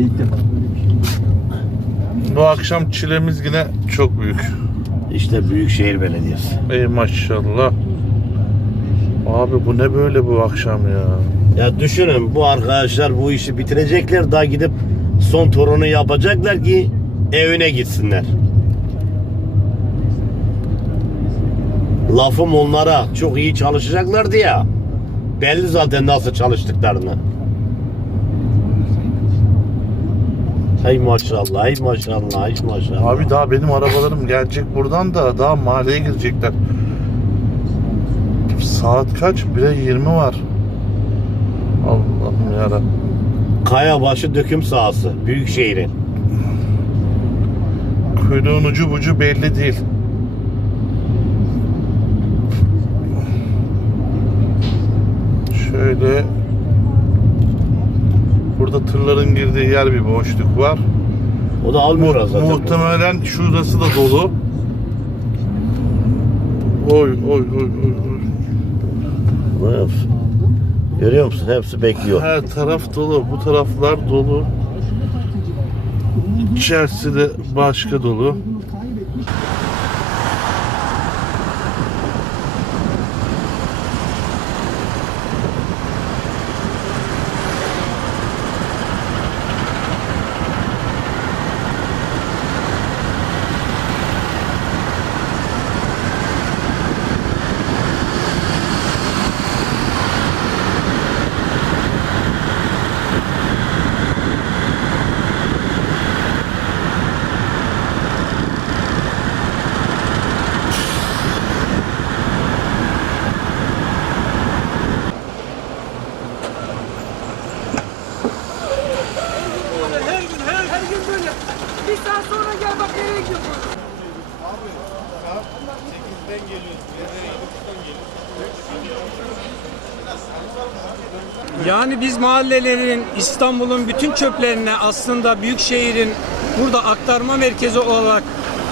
İlk defa böyle bir şey. Bu akşam çilemiz yine çok büyük. İşte Büyükşehir Belediyesi. Ey maşallah. Abi bu ne böyle bu akşam ya? Ya düşünün bu arkadaşlar bu işi bitirecekler daha gidip son torunu yapacaklar ki evine gitsinler. Lafım onlara çok iyi çalışacaklardı ya. Belli zaten nasıl çalıştıklarını. Hay maşallah, hay maşallah, hay maşallah. Abi daha benim arabalarım gelecek buradan da daha mahalleye girecekler. Saat kaç? 1'e 20 var. Allah'ım yarabbim. Kayabaşı döküm sahası, Büyükşehir'in. Kuyruğun ucu bucu belli değil. Şöyle Burada tırların girdiği yer bir boşluk var. O da almıyor zaten. Muhtemelen şurası da dolu. Oy oy oy oy. oy. Öf. Görüyor musun? Hepsi bekliyor. Her taraf dolu. Bu taraflar dolu. İçerisi de başka dolu. Bir saat sonra gel bak nereye gidiyorsun. Yani biz mahallelerin, İstanbul'un bütün çöplerini aslında büyük şehrin burada aktarma merkezi olarak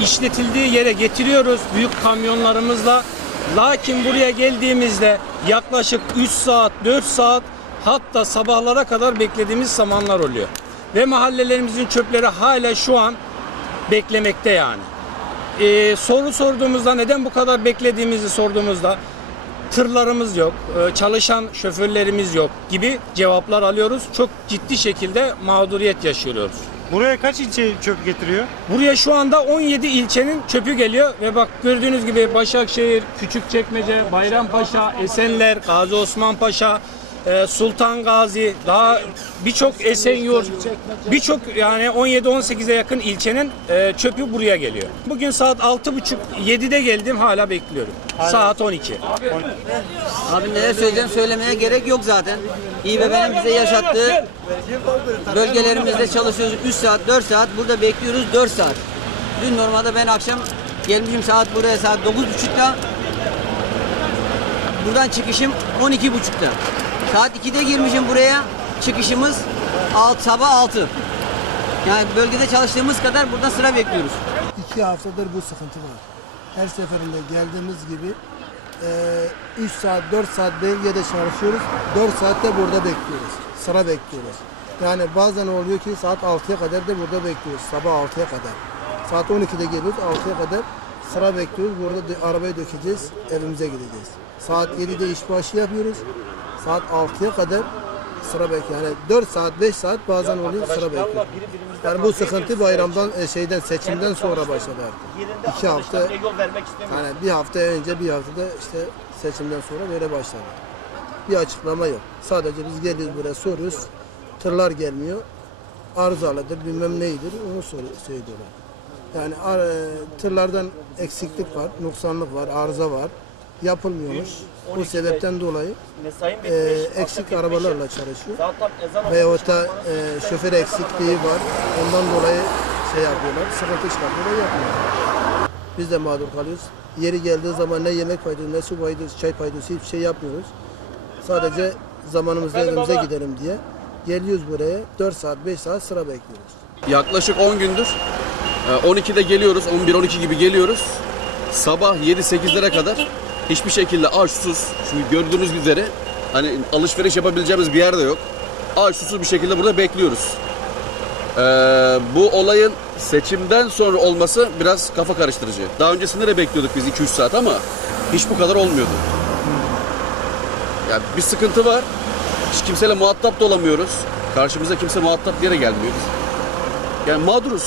işletildiği yere getiriyoruz büyük kamyonlarımızla. Lakin buraya geldiğimizde yaklaşık 3 saat, 4 saat hatta sabahlara kadar beklediğimiz zamanlar oluyor. Ve mahallelerimizin çöpleri hala şu an beklemekte yani. Ee, soru sorduğumuzda neden bu kadar beklediğimizi sorduğumuzda tırlarımız yok, e, çalışan şoförlerimiz yok gibi cevaplar alıyoruz. Çok ciddi şekilde mağduriyet yaşıyoruz. Buraya kaç ilçe çöp getiriyor? Buraya şu anda 17 ilçenin çöpü geliyor ve bak gördüğünüz gibi Başakşehir, Küçükçekmece, Bayrampaşa, Esenler, Gazi Osman Paşa, Sultan Gazi, daha birçok Esenyurt, birçok yani 17-18'e yakın ilçenin e, çöpü buraya geliyor. Bugün saat 6.30-7'de geldim hala bekliyorum. Saat 12. Abi neler söyleyeceğim söylemeye gerek yok zaten. İBB'nin bize yaşattığı bölgelerimizde çalışıyoruz 3 saat 4 saat burada bekliyoruz 4 saat. Dün normalde ben akşam gelmişim saat buraya saat 9.30'da buradan çıkışım 12.30'da. Saat 2'de girmişim buraya çıkışımız alt, sabah 6. Yani bölgede çalıştığımız kadar burada sıra bekliyoruz. İki haftadır bu sıkıntı var. Her seferinde geldiğimiz gibi 3 saat 4 saat bölgede çalışıyoruz. 4 saatte burada bekliyoruz. Sıra bekliyoruz. Yani bazen oluyor ki saat 6'ya kadar da burada bekliyoruz. Sabah 6'ya kadar. Saat 12'de geliyoruz 6'ya kadar sıra bekliyoruz. Burada arabayı dökeceğiz, evimize gideceğiz. Saat 7'de işbaşı yapıyoruz. Saat 6'ya kadar sıra bekliyor. Yani 4 saat 5 saat bazen oluyor sıra bekliyor. Yani bu sıkıntı bayramdan e, şeyden seçimden sonra başladı artık. İki hafta yani bir hafta önce bir haftada işte seçimden sonra böyle başladı. Bir açıklama yok. Sadece biz geliyoruz buraya soruyoruz. Tırlar gelmiyor. Arızalıdır bilmem neydir onu söylüyorlar. Yani e, tırlardan eksiklik var, noksanlık var, arıza var. Yapılmıyormuş. Bu sebepten dolayı e, eksik arabalarla çalışıyor. Veyahut da e, şoför eksikliği var. Ondan dolayı şey yapıyorlar, sıkıntı çıkartıyorlar, yapmıyorlar. Biz de mağdur kalıyoruz. Yeri geldiği zaman ne yemek paydosu, ne su paydosu, çay paydosu hiçbir şey yapmıyoruz. Sadece zamanımızda evimize gidelim diye geliyoruz buraya. 4 saat, 5 saat sıra bekliyoruz. Yaklaşık 10 gündür e, 12'de geliyoruz, 11-12 gibi geliyoruz. Sabah 7-8'lere kadar hiçbir şekilde aç susuz, çünkü gördüğünüz üzere hani alışveriş yapabileceğimiz bir yer de yok. Aç susuz bir şekilde burada bekliyoruz. Ee, bu olayın seçimden sonra olması biraz kafa karıştırıcı. Daha öncesinde de bekliyorduk biz 2-3 saat ama hiç bu kadar olmuyordu. Yani bir sıkıntı var. Hiç kimseyle muhatap da olamıyoruz. Karşımıza kimse muhatap bir yere gelmiyor. Yani mağduruz.